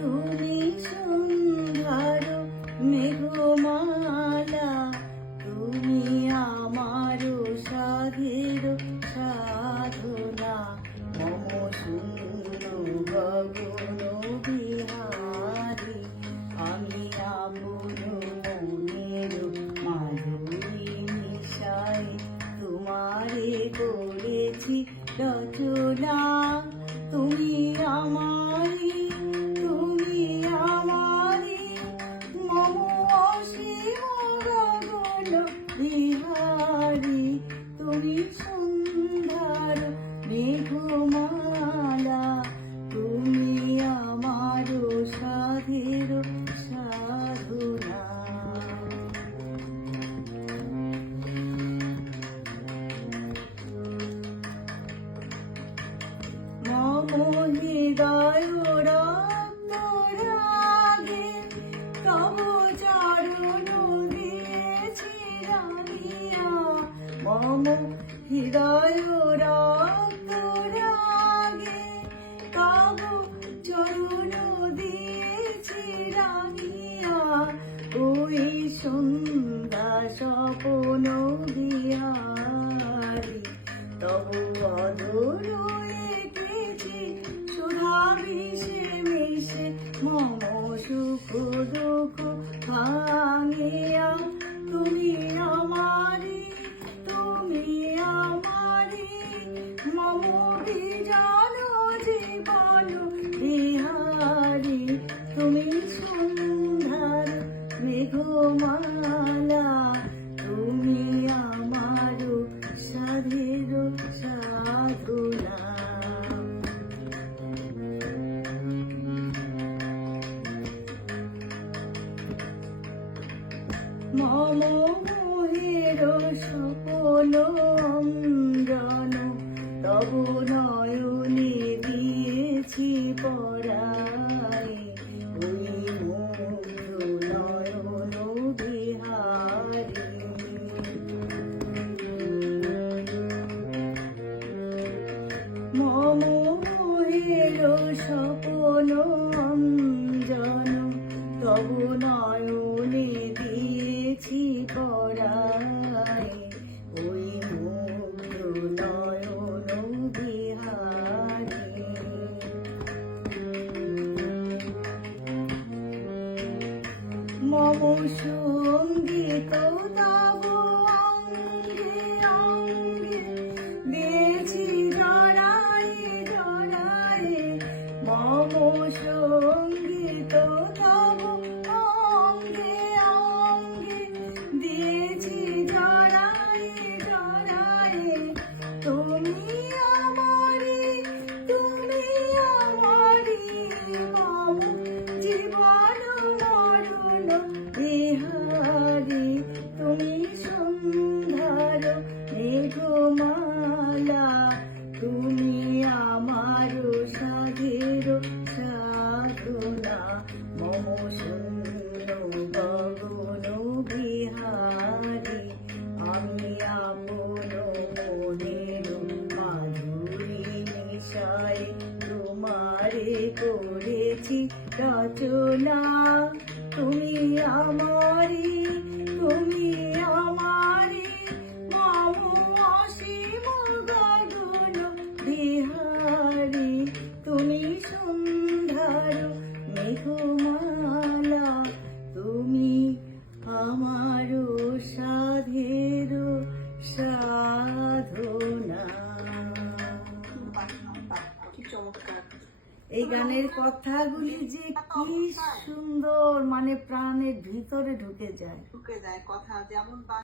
তুমি সন্ধ্যার মেঘমালা, তুমি আমার সাধের সাধনা। মম শূন্য গগন বিহারী, আমি আপন মনের মাধুরী মিশাই তোমারে করেছি রচনা। তুমি আমারি, তুমি আমারি, মম অসীম গগন বিহারী। তুমি সন্ধ্যার মেঘমালা, তুমি আমার সাধের সাধনা। মম হৃদয় রক্ত রাগে, তব চরণ দিয়েছি রাখিয়া। মম হৃদয় রক্ত রাগে, তব চরণ দিয়েছি রাখিয়া। ওই সন্ধ্যা স্বপন বিহারী, তব অধর এঁকেছি সুধা মিশে মিশে মম সুখ দুঃখ ভাঙিয়া। তুমি আমারি, তুমি আমারি, মম বিজন জীবন বিহারী। তুমি সন্ধ্যার মেঘমালা, তুমি আমার সাধের সাধনা। মম মোহের সপন অঞ্জন, তব নয়নে দিয়েছি পরায়। ওই মুগ্ধ নয়ন বিহারী, মম মোহের সপন অঞ্জন, তব নয়নে দিয়েছি পরায়। ওই মুগ্ধ নয়ন বিহারী। মম সঙ্গীত তব অঙ্গে অঙ্গে দিয়েছি জড়ায়ে জড়ায়ে। মম সঙ্গীত তব অঙ্গে অঙ্গে দিয়েছি জড়ায়ে জড়ায়ে। তুমি আমারি, তুমি আমারি, মম জীবন মরণ বিহারী। তুমি সন্ধ্যার মেঘমালা, তুমি আমার সাধের সাধনা। মম শূন্য গগন বিহারী, আমি আপন মনের মাধুরী মিশাই তোমারে করেছি রচনা। তুমি আমারি, তুমি আমারি, মম অসীম গগন বিহারী। তুমি সন্ধ্যার মেঘমালা, তুমি আমার সাধের সাধনা। এই গানের কথাগুলি যে কি সুন্দর, মানে প্রাণের ভিতরে ঢুকে যায় কথা যেমন